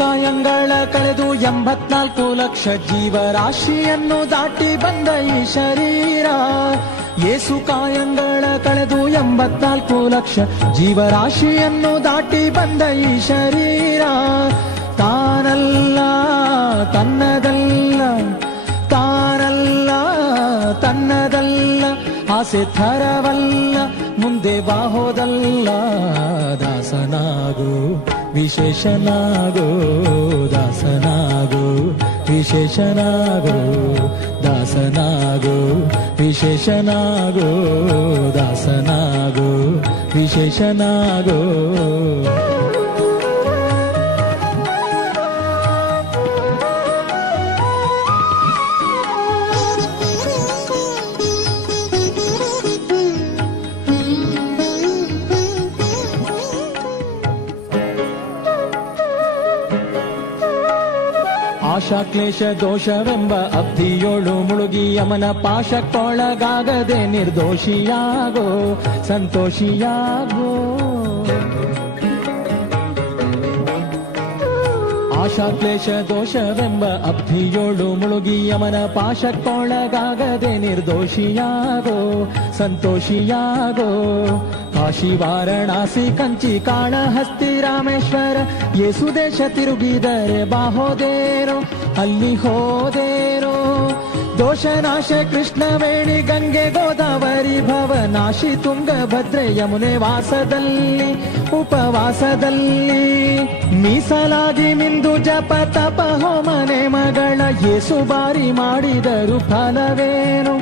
ಕಾಯಂಗಳ ಕಳೆದು 84 ಲಕ್ಷ ಜೀವರಾಶಿಯನ್ನು ದಾಟಿ ಬಂದ ಈ ಶರೀರ. ಯೇಸು ಕಾಯಂಗಳ ಕಳೆದು 84 ಲಕ್ಷ ಜೀವರಾಶಿಯನ್ನು ದಾಟಿ ಬಂದ ಈ ಶರೀರ. ತಾನಲ್ಲ ತನ್ನದಲ್ಲ, ತಾನಲ್ಲ ತನ್ನದಲ್ಲ, ಆಸೆ ಥರವಲ್ಲ, ಮುಂದೆ ಬಾಹೋದಲ್ಲ. ದಾಸನಾಗು ವಿಶೇಷನಾಗೋ, ದಾಸನಾಗೋ ವಿಶೇಷನಾಗೋ, ದಾಸನಾಗೋ ವಿಶೇಷನಾಗೋ, ದಾಸನಾಗೋ ವಿಶೇಷನಾಗೋ. ಆಶಾ ಕ್ಲೇಶ ದೋಷವೆಂಬ ಅಬ್ಧಿಯೋಳು ಮುಳುಗಿ ಯಮನ ಪಾಶಕ್ಕೊಳಗಾಗದೆ ನಿರ್ದೋಷಿಯಾಗೋ, ಸಂತೋಷಿಯಾಗೋ. ಆಶಾ ಕ್ಲೇಶ ದೋಷವೆಂಬ ಅಬ್ಧಿಯೋಳು ಮುಳುಗಿ ಯಮನ ಪಾಶಕ್ಕೊಳಗಾಗದೆ ನಿರ್ದೋಷಿಯಾಗೋ, ಸಂತೋಷಿಯಾಗೋ. ಕಾಶಿ ವಾರಣಾಸಿ ಕಂಚಿ ಕಾಳಹಸ್ತಿ ರಾಮೇಶ್ವರ ಯೇಸು ದೇಶ ತಿರುಗಿದರೆ ಬಾಹೋದೇರೋ, ಅಲ್ಲಿ ಹೋದೇರೋ. ದೋಷನಾಶ ಕೃಷ್ಣವೇಣಿ ಗಂಗೆ ಗೋದಾವರಿ ಭವನಾಶಿ ತುಂಗಭದ್ರೆ ಯಮುನೆ ವಾಸದಲ್ಲಿ ಉಪವಾಸದಲ್ಲಿ ಮೀಸಲಾಗಿ ಮಿಂದು ಜಪ ತಪ ಹೋಮನೆ ಮಗಳ ಯೇಸು ಬಾರಿ ಮಾಡಿದರು ಫಲವೇನು.